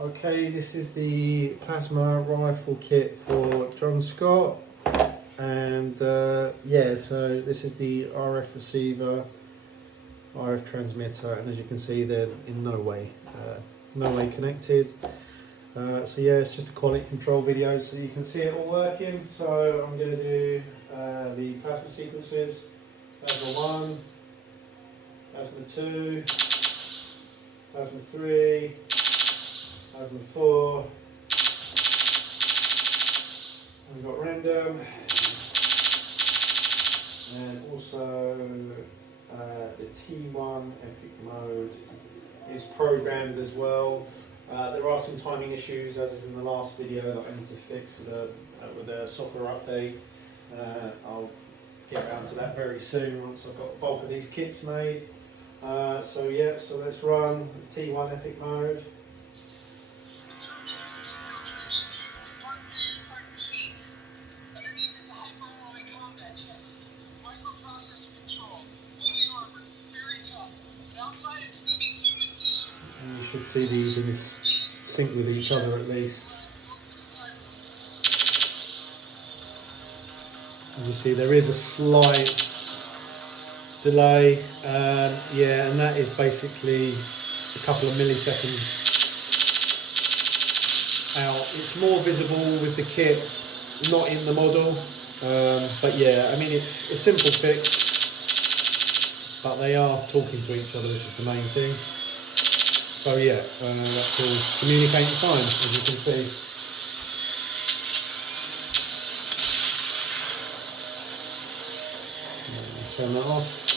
Okay, this is the plasma rifle kit for John Scott, and yeah, so this is the RF receiver, RF transmitter, and as you can see, they're in no way connected. So yeah, it's just a quality control video, so you can see it all working. So I'm going to do the plasma sequences: plasma 1, plasma 2, plasma 3. Plasma 4, and we've got random, and also the T1 epic mode is programmed as well. There are some timing issues, as is in the last video, that I need to fix with the software update. I'll get around to that very soon once I've got the bulk of these kits made. So yeah, so let's run T1 epic mode. And you should see these in sync with each other at least. And you see there is a slight delay, yeah, and that is basically a couple of milliseconds out. It's more visible with the kit, not in the model, but yeah, I mean it's a simple fix, but they are talking to each other, which is the main thing. So yeah, that's all communicating fine, as you can see. Turn that off.